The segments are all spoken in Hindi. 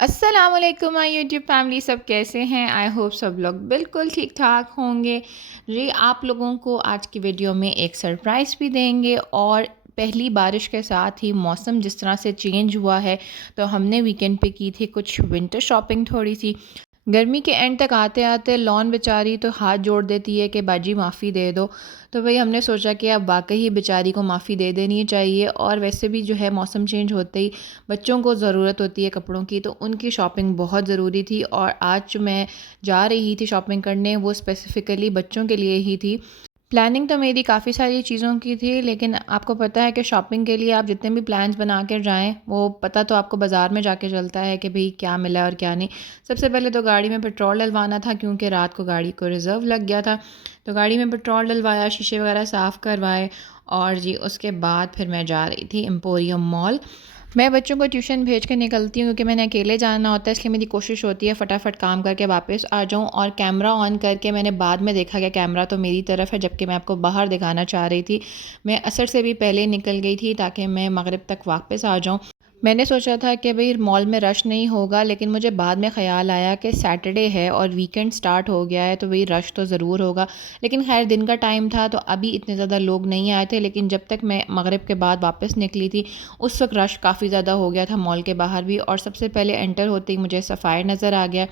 अस्सलामुअलैकुम माय यूट्यूब फैमिली, सब कैसे हैं? आई होप सब लोग बिल्कुल ठीक ठाक होंगे। जी, आप लोगों को आज की वीडियो में एक सरप्राइज़ भी देंगे और पहली बारिश के साथ ही मौसम जिस तरह से चेंज हुआ है, तो हमने वीकेंड पे की थी कुछ विंटर शॉपिंग थोड़ी सी। गर्मी के एंड तक आते-आते लॉन बेचारी तो हाथ जोड़ देती है कि बाजी माफ़ी दे दो। तो भई हमने सोचा कि अब वाक़ई ही बेचारी को माफ़ी दे देनी चाहिए, और वैसे भी जो है मौसम चेंज होते ही बच्चों को ज़रूरत होती है कपड़ों की, तो उनकी शॉपिंग बहुत ज़रूरी थी। और आज जो मैं जा रही थी शॉपिंग करने, वो स्पेसिफ़िकली बच्चों के लिए ही थी। प्लानिंग तो मेरी काफ़ी सारी चीज़ों की थी, लेकिन आपको पता है कि शॉपिंग के लिए आप जितने भी प्लान्स बना के जाएँ, वो पता तो आपको बाज़ार में जाके चलता है कि भई क्या मिला है और क्या नहीं। सबसे पहले तो गाड़ी में पेट्रोल डलवाना था, क्योंकि रात को गाड़ी को रिज़र्व लग गया था। तो गाड़ी में पेट्रोल डलवाया, शीशे वगैरह साफ़ करवाए, और जी उसके बाद फिर मैं जा रही थी एम्पोरियम मॉल। मैं बच्चों को ट्यूशन भेज के निकलती हूँ, क्योंकि मैंने अकेले जाना होता है, इसलिए मेरी कोशिश होती है फटाफट काम करके वापस आ जाऊँ। और कैमरा ऑन करके मैंने बाद में देखा कि कैमरा तो मेरी तरफ है, जबकि मैं आपको बाहर दिखाना चाह रही थी। मैं असर से भी पहले निकल गई थी ताकि मैं मगरिब तक वापस आ जाऊँ। मैंने सोचा था कि भई मॉल में रश नहीं होगा, लेकिन मुझे बाद में ख़्याल आया कि सैटरडे है और वीकेंड स्टार्ट हो गया है, तो भई रश तो ज़रूर होगा। लेकिन ख़ैर दिन का टाइम था, तो अभी इतने ज़्यादा लोग नहीं आए थे, लेकिन जब तक मैं मगरिब के बाद वापस निकली थी, उस वक़्त रश काफ़ी ज़्यादा हो गया था मॉल के बाहर भी। और सबसे पहले एंटर होते ही मुझे सफ़ायर नज़र आ गया।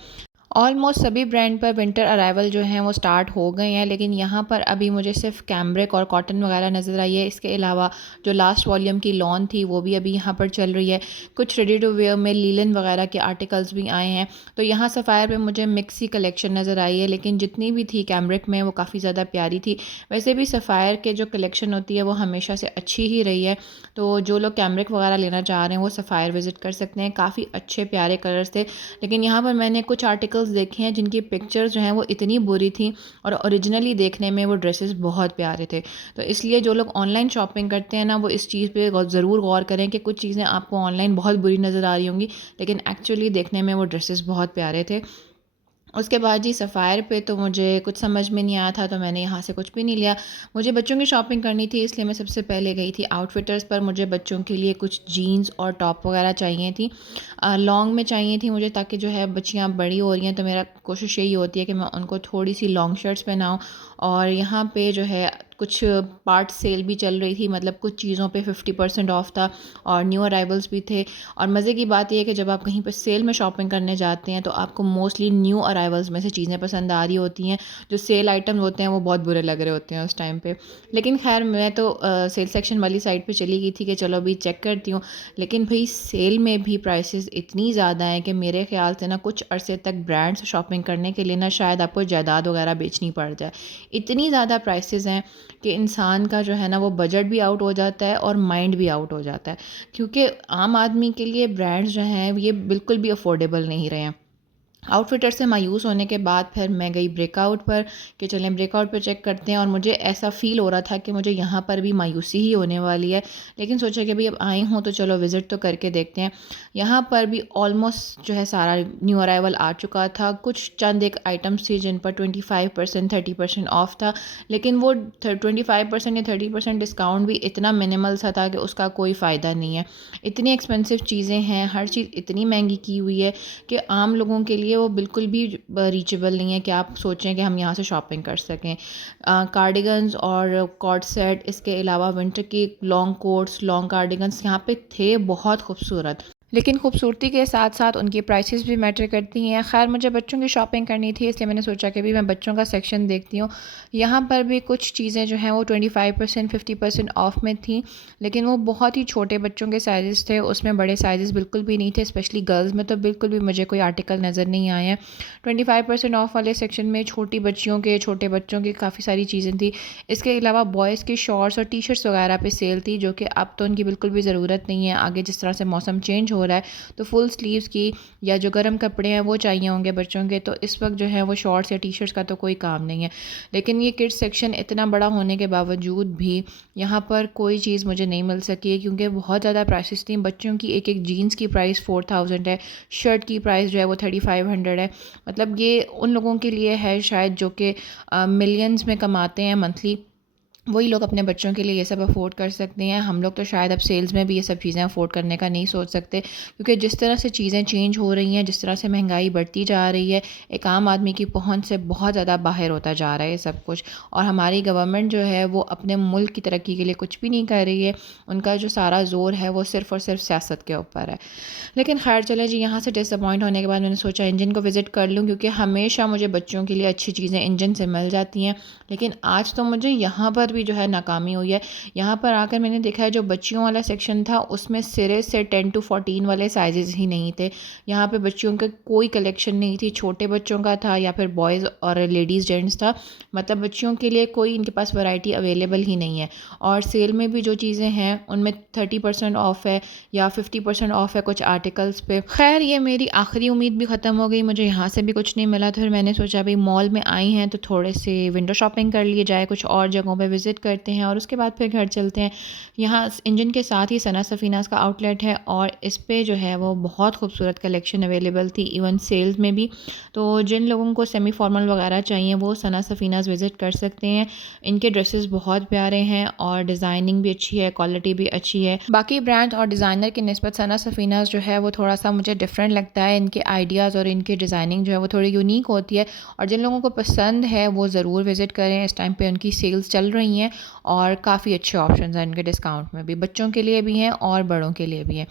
ऑलमोस्ट सभी ब्रांड पर विंटर अराइवल जो हैं वो स्टार्ट हो गए हैं, लेकिन यहाँ पर अभी मुझे सिर्फ कैम्ब्रिक और कॉटन वगैरह नज़र आई है। इसके अलावा जो लास्ट वॉल्यूम की लॉन थी, वो भी अभी यहाँ पर चल रही है। कुछ रेडी टू वेयर में लीलन वगैरह के आर्टिकल्स भी आए हैं। तो यहाँ सफ़ायर पे मुझे मिक्स ही कलेक्शन नज़र आई है, लेकिन जितनी भी थी कैम्ब्रिक में वो काफ़ी ज़्यादा प्यारी थी। वैसे भी सफ़ायर के जो कलेक्शन होती है वो हमेशा से अच्छी ही रही है। तो जो लोग कैम्ब्रिक वगैरह लेना चाह रहे हैं वो सफ़ायर विज़िट कर सकते हैं। काफ़ी अच्छे प्यारे कलर्स थे। लेकिन यहाँ पर मैंने कुछ आर्टिकल्स देखे हैं जिनकी पिक्चर्स जो हैं वो इतनी बुरी थी, और ओरिजिनली देखने में वो ड्रेसेस बहुत प्यारे थे। तो इसलिए जो लोग ऑनलाइन शॉपिंग करते हैं ना, वो इस चीज़ पे ज़रूर गौर करें कि कुछ चीज़ें आपको ऑनलाइन बहुत बुरी नज़र आ रही होंगी, लेकिन एक्चुअली देखने में वो ड्रेसेस बहुत प्यारे थे। उसके बाद जी सफ़ायर पे तो मुझे कुछ समझ में नहीं आया था, तो मैंने यहाँ से कुछ भी नहीं लिया। मुझे बच्चों की शॉपिंग करनी थी, इसलिए मैं सबसे पहले गई थी आउटफिटर्स पर। मुझे बच्चों के लिए कुछ जीन्स और टॉप वगैरह चाहिए थी। लॉन्ग में चाहिए थी मुझे, ताकि जो है बच्चियाँ बड़ी हो रही हैं, तो मेरा कोशिश यही होती है कि मैं उनको थोड़ी सी लॉन्ग शर्ट्स पहनाऊँ। और यहाँ पे जो है कुछ पार्ट सेल भी चल रही थी, मतलब कुछ चीज़ों पे 50% ऑफ था, और न्यू अराइवल्स भी थे। और मज़े की बात ये है कि जब आप कहीं पर सेल में शॉपिंग करने जाते हैं, तो आपको मोस्टली न्यू अराइवल्स में से चीज़ें पसंद आ रही होती हैं। जो सेल आइटम होते हैं वो बहुत बुरे लग रहे होते हैं उस टाइम पे। लेकिन खैर मैं तो सेल सेक्शन वाली साइड पे चली गई थी कि चलो अभी चेक करती हूँ। लेकिन भाई सेल में भी प्राइसेस इतनी ज़्यादा हैं कि मेरे ख़्याल से ना कुछ अरसे तक ब्रांड से शॉपिंग करने के लिए ना शायद आपको जायदाद वगैरह बेचनी पड़ जाए। इतनी ज़्यादा प्राइसेस हैं कि इंसान का जो है ना वो बजट भी आउट हो जाता है और माइंड भी आउट हो जाता है। क्योंकि आम आदमी के लिए ब्रांड्स जो हैं ये बिल्कुल भी अफोर्डेबल नहीं रहे हैं। आउटफिटर से मायूस होने के बाद फिर मैं गई ब्रेकआउट पर कि चलें ब्रेकआउट पर चेक करते हैं, और मुझे ऐसा फ़ील हो रहा था कि मुझे यहाँ पर भी मायूसी ही होने वाली है। लेकिन सोचा कि भाई अब आई हूँ तो चलो विज़िट तो करके देखते हैं। यहाँ पर भी ऑलमोस्ट जो है सारा न्यू अराइवल आ चुका था। कुछ चंद एक आइटम्स थी जिन पर 25% 30% ऑफ था, लेकिन वो 25% या 30% डिस्काउंट भी इतना मिनिमल सा था कि उसका कोई फ़ायदा नहीं है। इतनी एक्सपेंसिव चीज़ें हैं, हर चीज़ इतनी महंगी की हुई है कि आम लोगों के लिए वो बिल्कुल भी रीचेबल नहीं है कि आप सोचें कि हम यहाँ से शॉपिंग कर सकें। कार्डिगन्स और कॉर्ड सेट, इसके अलावा विंटर की लॉन्ग कोट्स, लॉन्ग कार्डिगन्स यहाँ पे थे बहुत खूबसूरत। लेकिन खूबसूरती के साथ साथ उनकी प्राइसेस भी मैटर करती हैं। ख़ैर मुझे बच्चों की शॉपिंग करनी थी, इसलिए मैंने सोचा कि भी मैं बच्चों का सेक्शन देखती हूँ। यहाँ पर भी कुछ चीज़ें जो हैं वो 25% 50% ऑफ में थी, लेकिन वो बहुत ही छोटे बच्चों के साइज़ थे, उसमें बड़े साइज़ बिल्कुल भी नहीं थे। स्पेशली गर्ल्स में तो बिल्कुल भी मुझे कोई आर्टिकल नज़र नहीं आए हैं। 25% ऑफ वाले सेक्शन में छोटी बच्चियों के, छोटे बच्चों की काफ़ी सारी चीज़ें थी। इसके अलावा बॉयज़ की शॉर्ट्स और टी शर्ट्स वगैरह पे सेल थी, जो कि अब तो उनकी बिल्कुल भी ज़रूरत नहीं है। आगे जिस तरह से मौसम चेंज हो रहा है, तो फुल स्लीव्स की या जो गर्म कपड़े हैं वो चाहिए होंगे बच्चों के, तो इस वक्त जो है वो शॉर्ट्स या टी शर्ट्स का तो कोई काम नहीं है। लेकिन ये किड्स सेक्शन इतना बड़ा होने के बावजूद भी यहाँ पर कोई चीज़ मुझे नहीं मिल सकी है, क्योंकि बहुत ज़्यादा प्राइसेस थी। बच्चों की एक एक जीन्स की प्राइस 4000 है, शर्ट की प्राइस जो है वो 3500 है। मतलब ये उन लोगों के लिए है शायद जो कि मिलियंस में कमाते हैं मंथली, वही लोग अपने बच्चों के लिए ये सब अफ़ोर्ड कर सकते हैं। हम लोग तो शायद अब सेल्स में भी ये सब चीज़ें अफ़ोर्ड करने का नहीं सोच सकते, क्योंकि जिस तरह से चीज़ें चेंज हो रही हैं, जिस तरह से महंगाई बढ़ती जा रही है, एक आम आदमी की पहुंच से बहुत ज़्यादा बाहर होता जा रहा है ये सब कुछ। और हमारी गवर्नमेंट जो है वो अपने मुल्क की तरक्की के लिए कुछ भी नहीं कर रही है। उनका जो सारा ज़ोर है वो सिर्फ़ और सिर्फ सियासत के ऊपर है। लेकिन खैर चले जी, यहाँ से डिसअपॉइंट होने के बाद मैंने सोचा इंजन को विज़िट कर लूँ, क्योंकि हमेशा मुझे बच्चों के लिए अच्छी चीज़ें इंजन से मिल जाती हैं। लेकिन आज तो मुझे यहाँ पर भी जो है नाकामी हुई है। यहाँ पर आकर मैंने देखा है जो बच्चियों वाला सेक्शन था उसमें सिरे से 10 to 14 वाले साइज़ ही नहीं थे। यहाँ पे बच्चियों के कोई कलेक्शन नहीं थी, छोटे बच्चों का था या फिर बॉयज़ और लेडीज़ जेंट्स था। मतलब बच्चियों के लिए कोई इनके पास वैरायटी अवेलेबल ही नहीं है। और सेल में भी जो चीज़ें हैं उनमें 30% ऑफ़ है या 50% ऑफ़ है कुछ आर्टिकल्स पे। खैर ये मेरी आखिरी उम्मीद भी ख़त्म हो गई, मुझे यहाँ से भी कुछ नहीं मिला। तो फिर मैंने सोचा भाई मॉल में आई हैं तो थोड़े से विंडो शॉपिंग कर लिए जाए, कुछ और जगहों पे विज़िट करते हैं और उसके बाद फिर घर चलते हैं। यहाँ इंजन के साथ ही सना सफ़ीनाज़ का आउटलेट है और इस पे जो है वो बहुत खूबसूरत कलेक्शन अवेलेबल थी, इवन सेल्स में भी। तो जिन लोगों को सेमी फॉर्मल वगैरह चाहिए वो सना सफ़ीनाज़ विज़िट कर सकते हैं। इनके ड्रेसेस बहुत प्यारे हैं और डिज़ाइनिंग भी अच्छी है, क्वालिटी भी अच्छी है। बाकी ब्रांड्स और डिज़ाइनर की निस्बत सना सफ़ीनाज़ जो है वो थोड़ा सा मुझे डिफरेंट लगता है। इनके आइडियाज़ और इनकी डिज़ाइनिंग जो है वो थोड़ी यूनिक होती है और जिन लोगों को पसंद है वो ज़रूर विज़िट करें। इस टाइम पे उनकी सेल्स चल रही हैं और काफ़ी अच्छे ऑप्शंस हैं इनके डिस्काउंट में भी, बच्चों के लिए भी हैं और बड़ों के लिए भी हैं।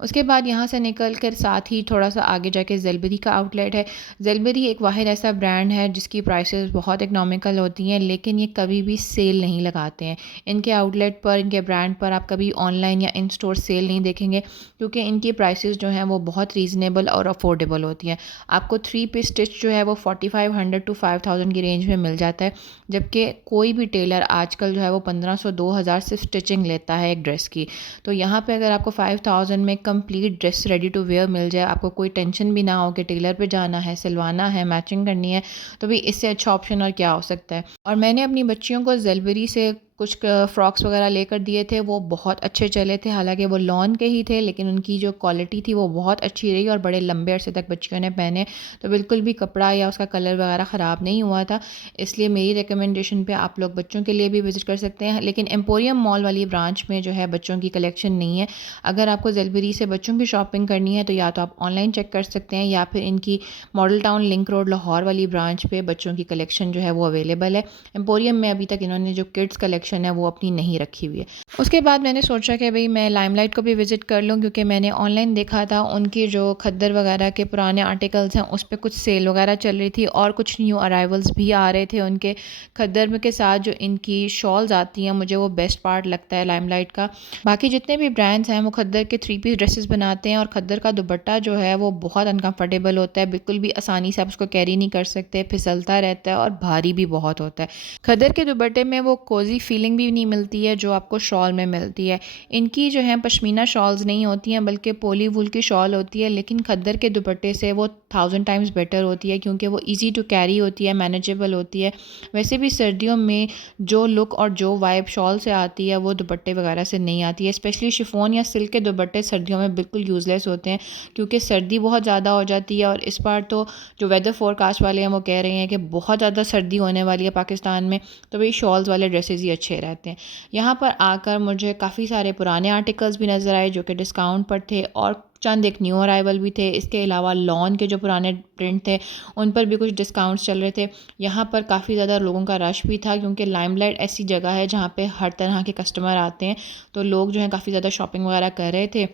उसके बाद यहाँ से निकल कर साथ ही थोड़ा सा आगे जाके ज़ेलबरी का आउटलेट है। ज़ेलबरी एक वाहिद ऐसा ब्रांड है जिसकी प्राइसेस बहुत इकनॉमिकल होती हैं, लेकिन ये कभी भी सेल नहीं लगाते हैं। इनके आउटलेट पर, इनके ब्रांड पर आप कभी ऑनलाइन या इन स्टोर सेल नहीं देखेंगे, क्योंकि इनकी प्राइसेस जो हैं वो बहुत रीज़नेबल और अफोर्डेबल होती हैं। आपको 3 पीस स्टिच जो है वो 4500 to 5000 की रेंज में मिल जाता है, जबकि कोई भी टेलर आजकल जो है वो 1500 2000 सिर्फ स्टिचिंग लेता है एक ड्रेस की। तो यहाँ पे अगर आपको 5000 में complete dress ready to wear मिल जाए, आपको कोई टेंशन भी ना हो कि टेलर पे जाना है, सिलवाना है, मैचिंग करनी है, तो भी इससे अच्छा ऑप्शन और क्या हो सकता है। और मैंने अपनी बच्चियों को ज़ेलबरी से कुछ फ्रॉक्स वगैरह लेकर दिए थे, वो बहुत अच्छे चले थे। हालांकि वो लॉन के ही थे, लेकिन उनकी जो क्वालिटी थी वो बहुत अच्छी रही और बड़े लंबे अरसे तक बच्चियों ने पहने, तो बिल्कुल भी कपड़ा या उसका कलर वगैरह ख़राब नहीं हुआ था। इसलिए मेरी रिकमेंडेशन पे आप लोग बच्चों के लिए भी विज़िट कर सकते हैं। लेकिन एम्पोरियम मॉल वाली ब्रांच में जो है बच्चों की कलेक्शन नहीं है। अगर आपको ज़ेलबरी से बच्चों की शॉपिंग करनी है तो या तो आप ऑनलाइन चेक कर सकते हैं या फिर इनकी model town link road Lahore वाली ब्रांच पे बच्चों की कलेक्शन जो है वो अवेलेबल है। एम्पोरियम में अभी तक इन्होंने जो किड्स कलेक्शन है वो अपनी नहीं रखी हुई है। उसके बाद मैंने सोचा कि भाई मैं लाइमलाइट को भी विज़िट कर लूँ, क्योंकि मैंने ऑनलाइन देखा था उनकी जो खद्दर वगैरह के पुराने आर्टिकल्स हैं उस पे कुछ सेल वगैरह चल रही थी और कुछ न्यू अराइवल्स भी आ रहे थे उनके। खद्दर में के साथ जो इनकी शॉल्स आती हैं मुझे वो बेस्ट पार्ट लगता है लाइमलाइट का। बाकी जितने भी ब्रांड्स हैं वो खद्दर के 3 पीस ड्रेसेस बनाते हैं और खद्दर का दुपट्टा जो है वो बहुत अनकंफर्टेबल होता है, बिल्कुल भी आसानी से आप उसको कैरी नहीं कर सकते, फिसलता रहता है और भारी भी बहुत होता है। खद्दर के दुपट्टे में वो कोज़ी फीलिंग भी नहीं मिलती है जो आपको शॉल में मिलती है। इनकी जो है पश्मीना शॉल्स नहीं होती हैं बल्कि पोली वूल की शॉल होती है, लेकिन खद्दर के दुपट्टे से वो 1000 टाइम्स बेटर होती है, क्योंकि वो ईज़ी टू कैरी होती है, मैनेजेबल होती है। वैसे भी सर्दियों में जो लुक और जो वाइब शॉल से आती है वो दुपट्टे वगैरह से नहीं आती है। स्पेशली शिफॉन या सिल्क के दुपट्टे सर्दियों में बिल्कुल यूज़लेस होते हैं, क्योंकि सर्दी बहुत ज़्यादा हो जाती है। और इस बार तो जो वेदर फोरकास्ट वाले हैं वो कह रहे हैं कि बहुत ज़्यादा सर्दी होने वाली है पाकिस्तान में, तो भाई शॉल्स वाले ड्रेसेस ही अच्छे रहते हैं। यहाँ पर आकर मुझे काफ़ी सारे पुराने आर्टिकल्स भी नज़र आए जो कि डिस्काउंट पर थे और चंद एक न्यू अराइवल भी थे। इसके अलावा लॉन के जो पुराने प्रिंट थे उन पर भी कुछ डिस्काउंट्स चल रहे थे। यहाँ पर काफ़ी ज़्यादा लोगों का रश भी था, क्योंकि लाइमलाइट ऐसी जगह है जहाँ पे हर तरह के कस्टमर आते हैं, तो लोग जो हैं काफ़ी ज़्यादा शॉपिंग वगैरह कर रहे थे।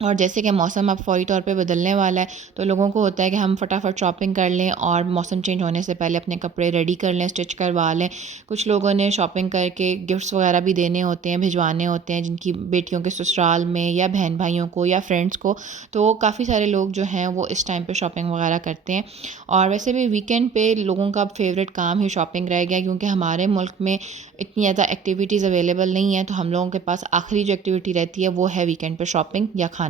और जैसे कि मौसम अब फौरी तौर पे बदलने वाला है, तो लोगों को होता है कि हम फटाफट शॉपिंग कर लें और मौसम चेंज होने से पहले अपने कपड़े रेडी कर लें, स्टिच करवा लें। कुछ लोगों ने शॉपिंग करके गिफ्ट्स वगैरह भी देने होते हैं, भिजवाने होते हैं जिनकी बेटियों के ससुराल में या बहन भाइयों को या फ्रेंड्स को। तो काफ़ी सारे लोग जो हैं वो इस टाइम पे शॉपिंग वगैरह करते हैं। और वैसे भी वीकेंड पे लोगों का फेवरेट काम ही शॉपिंग रह गया, क्योंकि हमारे मुल्क में इतनी ज़्यादा एक्टिविटीज़ अवेलेबल नहीं है, तो हम लोगों के पास आखिरी जो एक्टिविटी रहती है वो है वीकेंड पे शॉपिंग या खाना।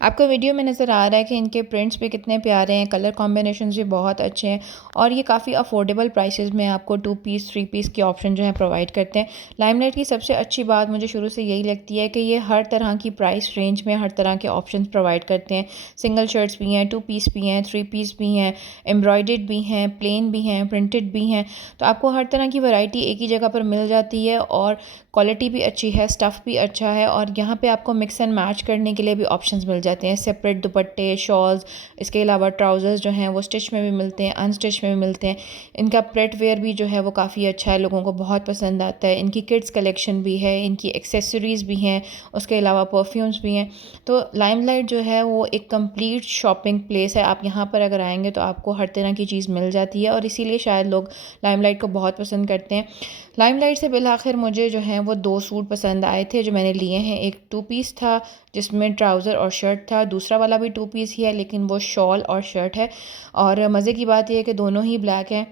आपको वीडियो में नज़र आ रहा है कि इनके प्रिंट्स भी कितने प्यारे हैं, कलर कॉम्बिनेशंस भी बहुत अच्छे हैं और ये काफ़ी अफोर्डेबल प्राइसेस में आपको 2 पीस 3 पीस के ऑप्शन जो है प्रोवाइड करते हैं। लाइमलाइट की सबसे अच्छी बात मुझे शुरू से यही लगती है कि ये हर तरह की प्राइस रेंज में हर तरह के ऑप्शंस प्रोवाइड करते हैं। सिंगल शर्ट्स भी हैं, 2 पीस भी हैं, 3 पीस भी हैं, एम्ब्रॉयडर्ड भी हैं, प्लेन भी हैं, प्रिंटेड भी हैं। तो आपको हर तरह की वैरायटी एक ही जगह पर मिल जाती है और क्वालिटी भी अच्छी है, स्टफ़ भी अच्छा है और यहाँ पे आपको मिक्स एंड मैच करने के लिए भी ऑप्शंस मिल जाते हैं। सेपरेट दुपट्टे, शॉल्स, इसके अलावा ट्राउज़र्स जो हैं वो स्टिच में भी मिलते हैं, अनस्टिच में भी मिलते हैं। इनका प्रेट वेयर भी जो है वो काफ़ी अच्छा है, लोगों को बहुत पसंद आता है। इनकी किड्स कलेक्शन भी है, इनकी एक्सेसरीज़ भी हैं, उसके अलावा परफ्यूम्स भी हैं। तो लाइमलाइट जो है वो एक कंप्लीट शॉपिंग प्लेस है। आप यहाँ पर अगर आएँगे तो आपको हर तरह की चीज़ मिल जाती है और इसीलिए शायद लोग लाइमलाइट को बहुत पसंद करते हैं। लाइमलाइट से बिलाखिर मुझे जो है वो 2 सूट पसंद आए थे जो मैंने लिए हैं। एक 2 पीस था जिसमें ट्राउज़र और शर्ट था, दूसरा वाला भी 2 पीस ही है लेकिन वो शॉल और शर्ट है। और मज़े की बात ये है कि दोनों ही ब्लैक हैं।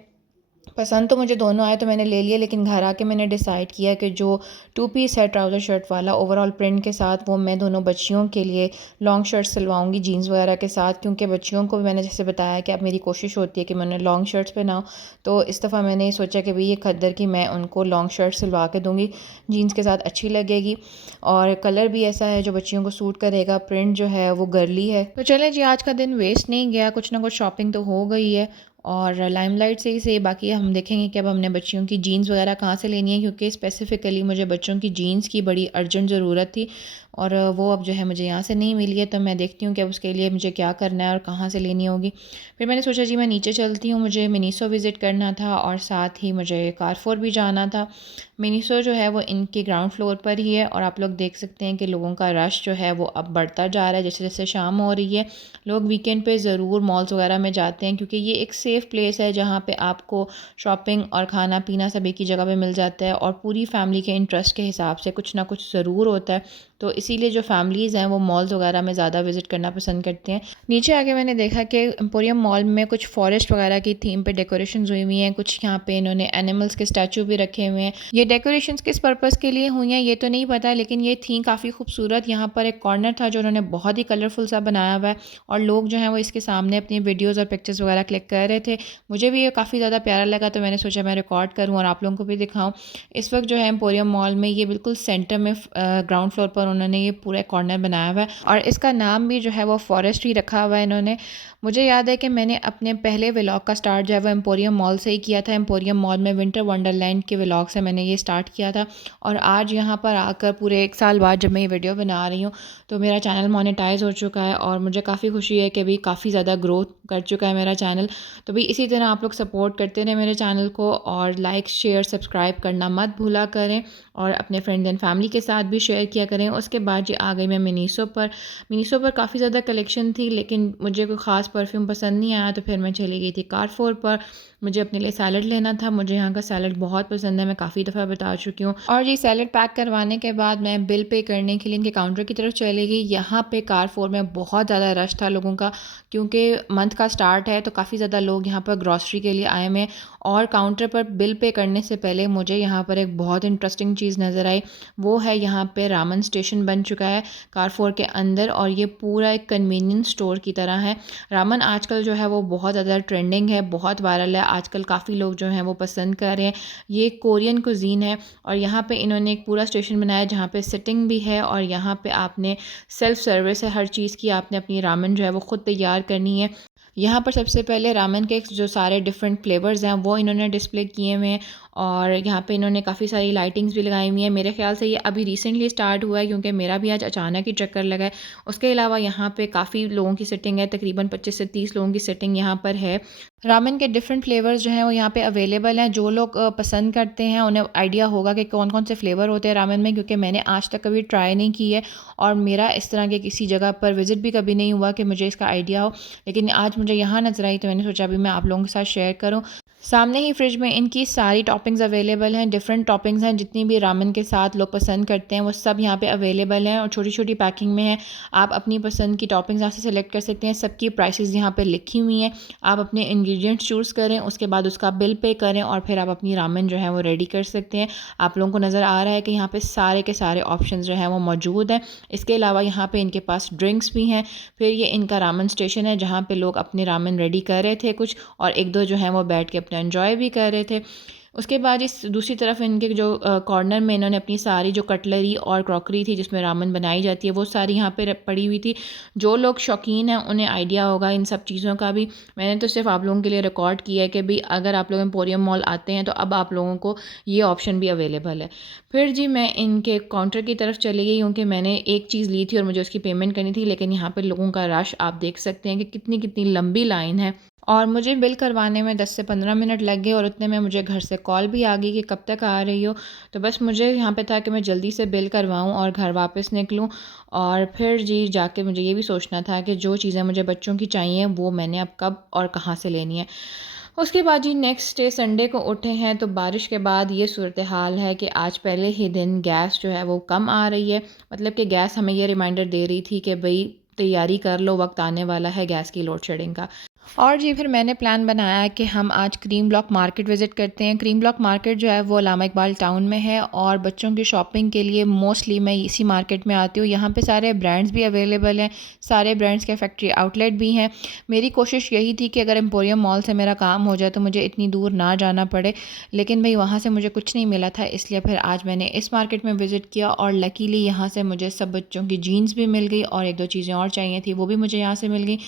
पसंद तो मुझे दोनों आए तो मैंने ले लिए, लेकिन घर आके मैंने डिसाइड किया कि जो 2 पीस है ट्राउज़र शर्ट वाला ओवरऑल प्रिंट के साथ, वो मैं दोनों बच्चियों के लिए लॉन्ग शर्ट सिलवाऊंगी जीन्स वगैरह के साथ, क्योंकि बच्चियों को भी मैंने जैसे बताया कि अब मेरी कोशिश होती है कि मैं उन्हें लॉन्ग शर्ट्स पहनाऊँ। तो इस दफ़ा मैंने ये सोचा कि भाई ये खद्दर की मैं उनको लॉन्ग शर्ट सिलवा के दूँगी, जीन्स के साथ अच्छी लगेगी और कलर भी ऐसा है जो बच्चियों को सूट करेगा। प्रिंट जो है वो गर्ली है। तो चलें जी, आज का दिन वेस्ट नहीं गया, कुछ ना कुछ शॉपिंग तो हो गई है और लाइमलाइट से ही सही। बाकी हम देखेंगे कि अब हमने बच्चियों की जीन्स वगैरह कहाँ से लेनी है, क्योंकि स्पेसिफ़िकली मुझे बच्चों की जीन्स की बड़ी अर्जेंट ज़रूरत थी और वो अब जो है मुझे यहाँ से नहीं मिली है। तो मैं देखती हूँ कि अब उसके लिए मुझे क्या करना है और कहाँ से लेनी होगी। फिर मैंने सोचा जी मैं नीचे चलती हूँ, मुझे मिनीसो विज़िट करना था और साथ ही मुझे कारफोर भी जाना था। मिनीसो जो है वो इनके ग्राउंड फ्लोर पर ही है और आप लोग देख सकते हैं कि लोगों का रश जो है वो अब बढ़ता जा रहा है जैसे जैसे शाम हो रही है। लोग वीकेंड पे ज़रूर मॉल्स वगैरह में जाते हैं, क्योंकि ये एक सेफ़ प्लेस है जहाँ पे आपको शॉपिंग और खाना पीना सब एक ही जगह पे मिल जाता है और पूरी फैमिली के इंटरेस्ट के हिसाब से कुछ ना कुछ ज़रूर होता है। तो इसीलिए जो फैमिलीज़ हैं वो मॉल्स वगैरह में ज़्यादा विज़िट करना पसंद करते हैं। नीचे आके मैंने देखा कि एम्पोरियम मॉल में कुछ फॉरेस्ट वगैरह की थीम पे डेकोरेशंस हुई हुई हैं, कुछ यहाँ पे इन्होंने एनिमल्स के स्टैचू भी रखे हुए हैं। ये डेकोरेशंस किस पर्पज़ के लिए हुई हैं ये तो नहीं पता, लेकिन ये थी काफ़ी खूबसूरत। यहाँ पर एक कॉर्नर था जो उन्होंने बहुत ही कलरफुल सा बनाया हुआ है और लोग जो हैं वो इसके सामने अपनी वीडियोज़ और पिक्चर्स वगैरह क्लिक कर रहे थे। मुझे भी ये काफ़ी ज़्यादा प्यारा लगा तो मैंने सोचा मैं रिकॉर्ड करूँ और आप लोगों को भी दिखाऊँ। इस वक्त जो है एम्पोरियम मॉल में ये बिल्कुल सेंटर में ग्राउंड फ्लोर पर उन्होंने ये पूरा कॉर्नर बनाया हुआ है और इसका नाम भी जो है वो फॉरेस्ट ही रखा हुआ है इन्होंने। मुझे याद है कि मैंने अपने पहले व्लॉग का स्टार्ट जो है वो एम्पोरियम मॉल से ही किया था। एम्पोरियम मॉल में विंटर वंडरलैंड के व्लॉग से मैंने ये स्टार्ट किया था और आज यहाँ पर आकर पूरे 1 साल बाद जब मैं ये वीडियो बना रही हूँ तो मेरा चैनल मोनेटाइज हो चुका है और मुझे काफ़ी खुशी है कि अभी काफ़ी ज़्यादा ग्रोथ कर चुका है मेरा चैनल। तो भी इसी तरह आप लोग सपोर्ट करते रहें मेरे चैनल को और लाइक शेयर सब्सक्राइब करना मत भूला करें और अपने फ्रेंड्स एंड फैमिली के साथ भी शेयर किया करें। उसके बाद जी आ गई मैं मिनीसो पर। मिनीसो पर काफ़ी ज़्यादा कलेक्शन थी लेकिन मुझे कोई ख़ास परफ्यूम पसंद नहीं आया, तो फिर मैं चली गई थी कारफोर पर। मुझे अपने लिए सैलड लेना था, मुझे यहाँ का सैलड बहुत पसंद है, मैं काफ़ी दफ़ा बता चुकी हूँ। और ये सैलड पैक करवाने के बाद मैं बिल पे करने के लिए इनके काउंटर की तरफ चली गई। यहाँ पे कारफोर में बहुत ज़्यादा रश था लोगों का, क्योंकि मंथ का स्टार्ट है तो काफ़ी ज़्यादा लोग यहाँ पर ग्रॉसरी के लिए आए हुए हैं। और काउंटर पर बिल पे करने से पहले मुझे यहाँ पर एक बहुत इंटरेस्टिंग चीज़ नज़र आई, वो है यहाँ पे रामन स्टेशन बन चुका है कारफोर के अंदर और ये पूरा एक कन्वीनियंस स्टोर की तरह है। रामन आजकल जो है वो बहुत ज़्यादा ट्रेंडिंग है, बहुत वायरल है, आजकल काफ़ी लोग जो हैं वो पसंद कर रहे हैं। ये कोरियन कुजीन है और यहाँ पे इन्होंने एक पूरा स्टेशन बनाया जहाँ पे सिटिंग भी है और यहाँ पे आपने सेल्फ सर्विस है हर चीज़ की, आपने अपनी रामन जो है वो ख़ुद तैयार करनी है। यहाँ पर सबसे पहले रामेन के जो सारे डिफरेंट फ्लेवर्स हैं वो इन्होंने डिस्प्ले किए हुए हैं और यहाँ पे इन्होंने काफ़ी सारी लाइटिंग्स भी लगाई हुई हैं। मेरे ख्याल से ये अभी रिसेंटली स्टार्ट हुआ है क्योंकि मेरा भी आज अचानक ही चक्कर लगा है। उसके अलावा यहाँ पे काफ़ी लोगों की सिटिंग है, तकरीबन 25 से 30 लोगों की सिटिंग यहाँ पर है। रामेन के डिफरेंट फ्लेवर्स जो हैं वो यहाँ पे अवेलेबल हैं। जो लोग पसंद करते हैं उन्हें आइडिया होगा कि कौन कौन से फ्लेवर होते हैं रामेन में, क्योंकि मैंने आज तक कभी ट्राई नहीं की है और मेरा इस तरह के किसी जगह पर विज़िट भी कभी नहीं हुआ कि मुझे इसका आइडिया हो। लेकिन आज मुझे यहाँ नज़र आई तो मैंने सोचा अभी मैं आप लोगों के साथ शेयर करूँ। सामने ही फ्रिज में इनकी सारी टॉपिंग्स अवेलेबल हैं, डिफरेंट टॉपिंग्स हैं, जितनी भी रामेन के साथ लोग पसंद करते हैं वो सब यहाँ पे अवेलेबल हैं और छोटी छोटी पैकिंग में है। आप अपनी पसंद की टॉपिंग्स यहाँ से सेलेक्ट कर सकते हैं। सबकी प्राइसेस यहाँ पे लिखी हुई हैं। आप अपने इंग्रेडिएंट्स चूज़ करें, उसके बाद उसका बिल पे करें और फिर आप अपनी रामेन जो है वो रेडी कर सकते हैं। आप लोगों को नज़र आ रहा है कि यहाँ पर सारे के सारे ऑप्शन जो हैं वो मौजूद हैं। इसके अलावा यहाँ पर इनके पास ड्रिंक्स भी हैं। फिर ये इनका रामेन स्टेशन है जहाँ पर लोग अपने रामेन रेडी कर रहे थे कुछ, और एक दो जो हैं वो बैठ के अपना एंजॉय भी कर रहे थे। उसके बाद इस दूसरी तरफ इनके जो कॉर्नर में इन्होंने अपनी सारी जो कटलरी और क्रॉकरी थी जिसमें रामेन बनाई जाती है वो सारी यहाँ पे पड़ी हुई थी। जो लोग शौकीन हैं उन्हें आइडिया होगा इन सब चीज़ों का भी। मैंने तो सिर्फ आप लोगों के लिए रिकॉर्ड किया है कि भाई अगर आप लोग एम्पोरियम मॉल आते हैं तो अब आप लोगों को ये ऑप्शन भी अवेलेबल है। फिर जी मैं इनके काउंटर की तरफ चली गई क्योंकि मैंने एक चीज़ ली थी और मुझे उसकी पेमेंट करनी थी, लेकिन यहाँ पर लोगों का रश आप देख सकते हैं कि कितनी कितनी लंबी लाइन है और मुझे बिल करवाने में 10 से 15 मिनट लग गए और उतने में मुझे घर से कॉल भी आ गई कि कब तक आ रही हो। तो बस मुझे यहाँ पे था कि मैं जल्दी से बिल करवाऊँ और घर वापस निकलूँ। और फिर जी जाके मुझे ये भी सोचना था कि जो चीज़ें मुझे बच्चों की चाहिए वो मैंने अब कब और कहाँ से लेनी है। उसके बाद जी नेक्स्ट डे संडे को उठे हैं तो बारिश के बाद ये सूरत हाल है कि आज पहले ही दिन गैस जो है वो कम आ रही है। मतलब कि गैस हमें ये रिमाइंडर दे रही थी कि भाई तैयारी कर लो, वक्त आने वाला है गैस की लोड शेडिंग का। और जी फिर मैंने प्लान बनाया कि हम आज क्रीम ब्लॉक मार्केट विज़िट करते हैं। क्रीम ब्लॉक मार्केट जो है वो अल्लामा इकबाल टाउन में है और बच्चों की शॉपिंग के लिए मोस्टली मैं इसी मार्केट में आती हूँ। यहाँ पे सारे ब्रांड्स भी अवेलेबल हैं, सारे ब्रांड्स के फैक्ट्री आउटलेट भी हैं। मेरी कोशिश यही थी कि अगर एम्पोरियम मॉल से मेरा काम हो जाए तो मुझे इतनी दूर ना जाना पड़े, लेकिन भाई वहाँ से मुझे कुछ नहीं मिला था, इसलिए फिर आज मैंने इस मार्केट में विज़िट किया और लकीली यहाँ से मुझे सब बच्चों की जीन्स भी मिल गई और एक दो चीज़ें और चाहिए थी वो भी मुझे यहाँ से मिल गई।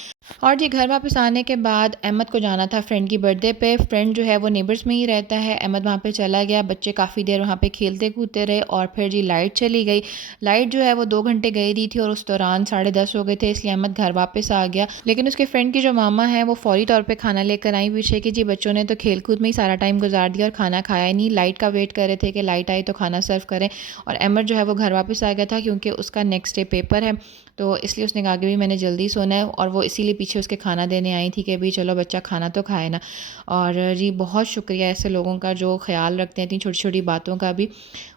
और जी घर वापस आने के बाद अहमद को जाना था फ्रेंड की बर्थडे पे। फ्रेंड जो है वो नेबर्स में ही रहता है। अहमद वहाँ पे चला गया, बच्चे काफ़ी देर वहाँ पे खेलते कूदते रहे और फिर जी लाइट चली गई। लाइट जो है वो 2 घंटे गई रही थी और उस दौरान 10:30 हो गए थे, इसलिए अहमद घर वापस आ गया। लेकिन उसके फ्रेंड की जो मामा है वो फौरी तौर पर खाना लेकर आई हुई है कि जी बच्चों ने तो खेल कूद में ही सारा टाइम गुजार दिया और खाना खाया ही नहीं, लाइट का वेट कर रहे थे कि लाइट आई तो खाना सर्व करें। और अहमद जो है वो घर वापस आ गया था क्योंकि उसका नेक्स्ट डे पेपर है, तो इसलिए उसने कहा कि भी मैंने जल्दी सोना है और वो इसीलिए पीछे उसके खाना देने आई थी कि भाई चलो बच्चा खाना तो खाए ना। और जी बहुत शुक्रिया ऐसे लोगों का जो ख्याल रखते हैं इतनी छोटी छोटी बातों का भी।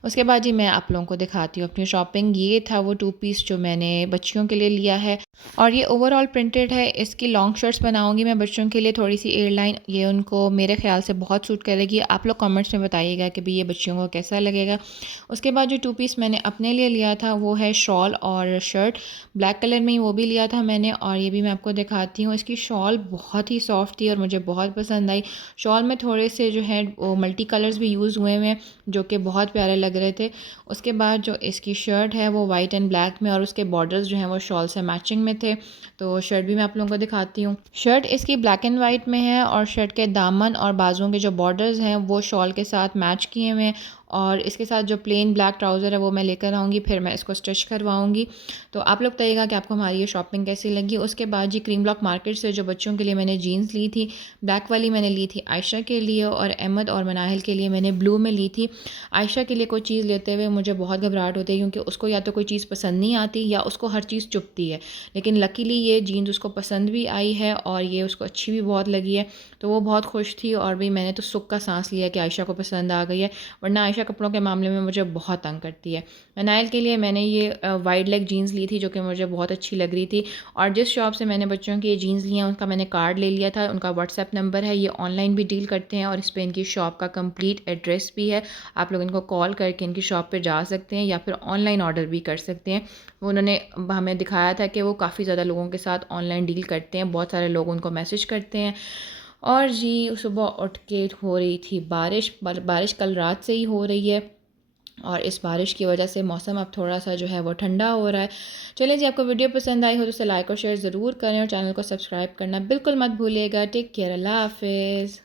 उसके बाद जी मैं आप लोगों को दिखाती हूँ अपनी शॉपिंग। ये था वो 2 पीस जो मैंने बच्चियों के लिए लिया है और ये ओवरऑल प्रिंटेड है। इसकी लॉन्ग शर्ट्स बनाऊंगी मैं बच्चों के लिए, थोड़ी सी एयरलाइन, ये उनको मेरे ख्याल से बहुत सूट करेगी। आप लोग कमेंट्स में बताइएगा कि भाई ये बच्चियों को कैसा लगेगा। उसके बाद जो 2 पीस मैंने अपने लिए लिया था वो है शॉल और शर्ट, ब्लैक कलर में ही वो भी लिया था मैंने और ये भी मैं आपको दिखाती हूँ। इसकी शॉल बहुत ही सॉफ्ट थी और मुझे बहुत पसंद आई। शॉल में थोड़े से जो है वो मल्टी कलर्स भी यूज़ हुए हुए हैं जो कि बहुत प्यारे लग रहे थे। उसके बाद जो इसकी शर्ट है वो वाइट एंड ब्लैक में और उसके बॉर्डर्स जो हैं वो शॉल से मैचिंग में थे। तो शर्ट भी मैं आप लोगों को दिखाती हूँ। शर्ट इसकी ब्लैक एंड वाइट में है और शर्ट के दामन और बाजुओं के जो बॉर्डर्स हैं वो शॉल के साथ मैच किए हुए हैं और इसके साथ जो प्लेन ब्लैक ट्राउज़र है वो मैं लेकर आऊँगी, फिर मैं इसको स्टिच करवाऊँगी। तो आप लोग बताइएगा कि आपको हमारी ये शॉपिंग कैसी लगी। उसके बाद जी क्रीम ब्लॉक मार्केट से जो बच्चों के लिए मैंने जीन्स ली थी, ब्लैक वाली मैंने ली थी आयशा के लिए और अहमद और मनाहिल के लिए मैंने ब्लू में ली थी। आयशा के लिए कोई चीज़ लेते हुए मुझे बहुत घबराहट होती है क्योंकि उसको या तो कोई चीज़ पसंद नहीं आती या उसको हर चीज़ चुभती है, लेकिन लकीली ये जीन्स उसको पसंद भी आई है और ये उसको अच्छी भी बहुत लगी है, तो वो बहुत खुश थी। और भी मैंने तो सुख का सांस लिया कि आयशा को पसंद आ गई है, वरना आयशा कपड़ों के मामले में मुझे बहुत तंग करती है। मनाइल के लिए मैंने ये वाइड लेग जीन्स ली थी जो कि मुझे बहुत अच्छी लग रही थी और जिस शॉप से मैंने बच्चों की ये जीन्स ली हैं उनका मैंने कार्ड ले लिया था, उनका व्हाट्सएप नंबर है, ये ऑनलाइन भी डील करते हैं और इस पर इनकी शॉप का कंप्लीट एड्रेस भी है। आप लोग इनको कॉल करके इनकी शॉप पर जा सकते हैं या फिर ऑनलाइन ऑर्डर भी कर सकते हैं। उन्होंने हमें दिखाया था कि वो काफ़ी ज़्यादा लोगों के साथ ऑनलाइन डील करते हैं, बहुत सारे लोग उनको मैसेज करते हैं। और जी सुबह उठ के हो रही थी बारिश, बारिश कल रात से ही हो रही है और इस बारिश की वजह से मौसम अब थोड़ा सा जो है वो ठंडा हो रहा है। चलिए जी, आपको वीडियो पसंद आई हो तो उसे लाइक और शेयर ज़रूर करें और चैनल को सब्सक्राइब करना बिल्कुल मत भूलिएगा। टेक केयर, अल्लाह हाफिज़।